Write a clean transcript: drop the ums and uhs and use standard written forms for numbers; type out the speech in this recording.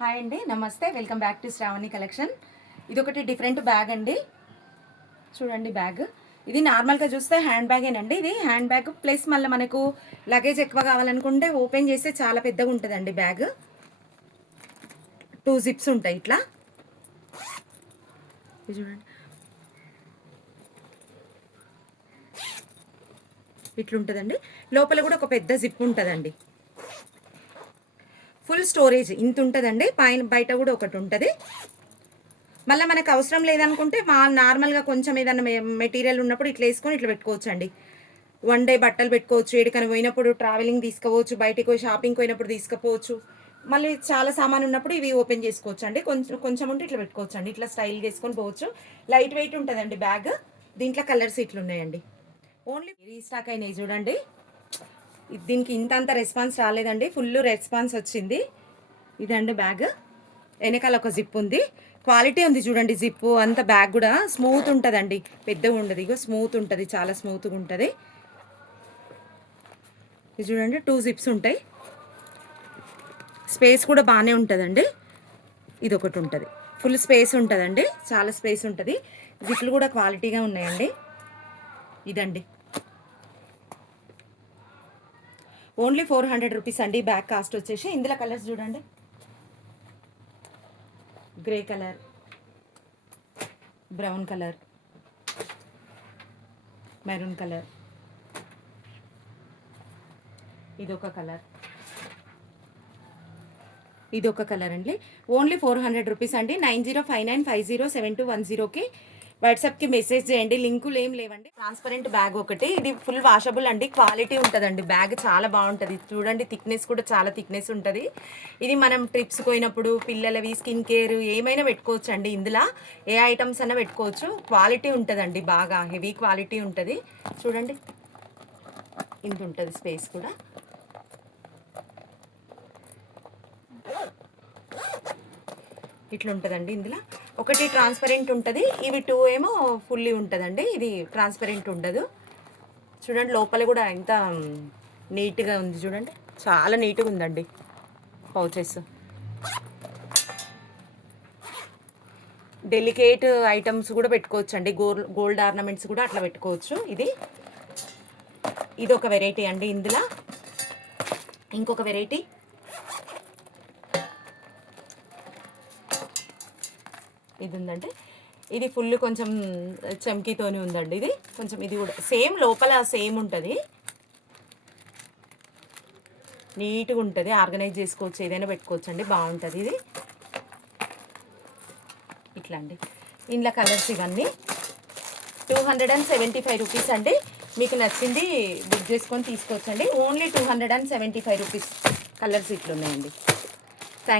Hi అండి, నమస్తే. Welcome back to Sravani collection. ఇది ఒకటి డిఫరెంట్ బ్యాగ్ అండి. చూడండి బ్యాగ్. ఇది నార్మల్గా చూస్తే హ్యాండ్ బ్యాగేనండి. ఇది హ్యాండ్ బ్యాగ్ ప్లస్ మళ్ళీ మనకు లగేజ్ ఎక్కువ కావాలనుకుంటే ఓపెన్ చేస్తే చాలా పెద్దగా ఉంటుందండి బ్యాగ్. 2 జిప్స్ ఉంటాయి ఇట్లా. ఇది చూడండి, ఇట్లుంటుందండి. లోపల కూడా ఒక పెద్ద జిప్ ఉంటుందండి. ఫుల్ స్టోరేజ్ ఇంత ఉంటుందండి. పైన బయట కూడా ఒకటి ఉంటుంది. మళ్ళీ మనకు అవసరం లేదనుకుంటే నార్మల్గా కొంచెం ఏదైనా మెటీరియల్ ఉన్నప్పుడు ఇట్లా వేసుకొని ఇట్లా పెట్టుకోవచ్చు అండి. 1 డే బట్టలు పెట్టుకోవచ్చు, ఎక్కడికైనా పోయినప్పుడు ట్రావెలింగ్ తీసుకోవచ్చు, బయటికి పోయి షాపింగ్ పోయినప్పుడు తీసుకుపోవచ్చు. మళ్ళీ చాలా సామాన్ ఉన్నప్పుడు ఇవి ఓపెన్ చేసుకోవచ్చు అండి. కొంచెం కొంచెం ఉంటే ఇట్లా పెట్టుకోవచ్చు అండి. ఇట్లా స్టైల్ చేసుకొని పోవచ్చు. లైట్ వెయిట్ ఉంటుందండి బ్యాగ్. దీంట్లో కలర్స్ ఇట్లా ఉన్నాయండి. ఓన్లీ రీస్టాక్ అయినాయి చూడండి. దీనికి ఇంత రెస్పాన్స్ రాలేదండి, ఫుల్ రెస్పాన్స్ వచ్చింది. ఇదండి బ్యాగ్. వెనకాల ఒక జిప్ ఉంది, క్వాలిటీ ఉంది చూడండి. జిప్పు అంత బ్యాగ్ కూడా స్మూత్ ఉంటుందండి, పెద్దగా ఉండదు. ఇగో స్మూత్ ఉంటుంది, చాలా స్మూత్గా ఉంటుంది. ఇది చూడండి, 2 జిప్స్ ఉంటాయి. స్పేస్ కూడా బాగానే ఉంటుందండి. ఇది ఒకటి ఉంటుంది, ఫుల్ స్పేస్ ఉంటుందండి, చాలా స్పేస్ ఉంటుంది. జిప్లు కూడా క్వాలిటీగా ఉన్నాయండి. ఇదండి ఓన్లీ 400 రూపీస్ అండి బ్యాగ్ కాస్ట్ వచ్చేసి. ఇందులో కలర్స్ చూడండి, grey colour, brown colour, maroon colour, ఇదొక కలర్, ఇదొక కలర్ అండి. ఓన్లీ 400 రూపీస్ అండి. 9059507210కి వాట్సాప్కి మెసేజ్ చేయండి. లింకులు ఏం లేవండి. ట్రాన్స్పరెంట్ బ్యాగ్ ఒకటి, ఇది ఫుల్ వాషబుల్ అండి. క్వాలిటీ ఉంటుందండి బ్యాగ్, చాలా బాగుంటుంది. చూడండి, థిక్నెస్ కూడా చాలా థిక్నెస్ ఉంటుంది. ఇది మనం ట్రిప్స్ పోయినప్పుడు పిల్లలవి స్కిన్ కేర్ ఏమైనా పెట్టుకోవచ్చు అండి. ఇందులో ఏ ఐటమ్స్ అయినా పెట్టుకోవచ్చు. క్వాలిటీ ఉంటుందండి, బాగా హెవీ క్వాలిటీ ఉంటుంది. చూడండి, ఇంత ఉంటుంది స్పేస్ కూడా. ఇట్లా ఉంటుందండి. ఇందులో ఒకటి ట్రాన్స్పరెంట్ ఉంటుంది, ఇవి 2 ఏమో ఫుల్లీ ఉంటుందండి. ఇది ట్రాన్స్పరెంట్ ఉండదు. చూడండి, లోపల కూడా ఎంత నీట్గా ఉంది చూడండి, చాలా నీట్గా ఉందండి. పౌచెస్, డెలికేట్ ఐటమ్స్ కూడా పెట్టుకోవచ్చు అండి. గోల్డ్ ఆర్నమెంట్స్ కూడా అట్లా పెట్టుకోవచ్చు. ఇది ఒక వెరైటీ అండి. ఇందులో ఇంకొక వెరైటీ, ఇది ఉందండి. ఇది ఫుల్ కొంచెం చమ్కీతోని ఉందండి. ఇది కొంచెం, ఇది కూడా సేమ్ లోపల సేమ్ ఉంటుంది, నీట్గా ఉంటుంది. ఆర్గనైజ్ చేసుకోవచ్చు, ఏదైనా పెట్టుకోవచ్చు అండి, బాగుంటుంది. ఇది ఇట్లా అండి. ఇందులో కలర్స్ ఇవన్నీ 275 రూపీస్ అండి. మీకు నచ్చింది బుక్ చేసుకొని తీసుకోవచ్చండి. Only 275 rupees. కలర్స్ ఇట్లా ఉన్నాయండి. Thank you.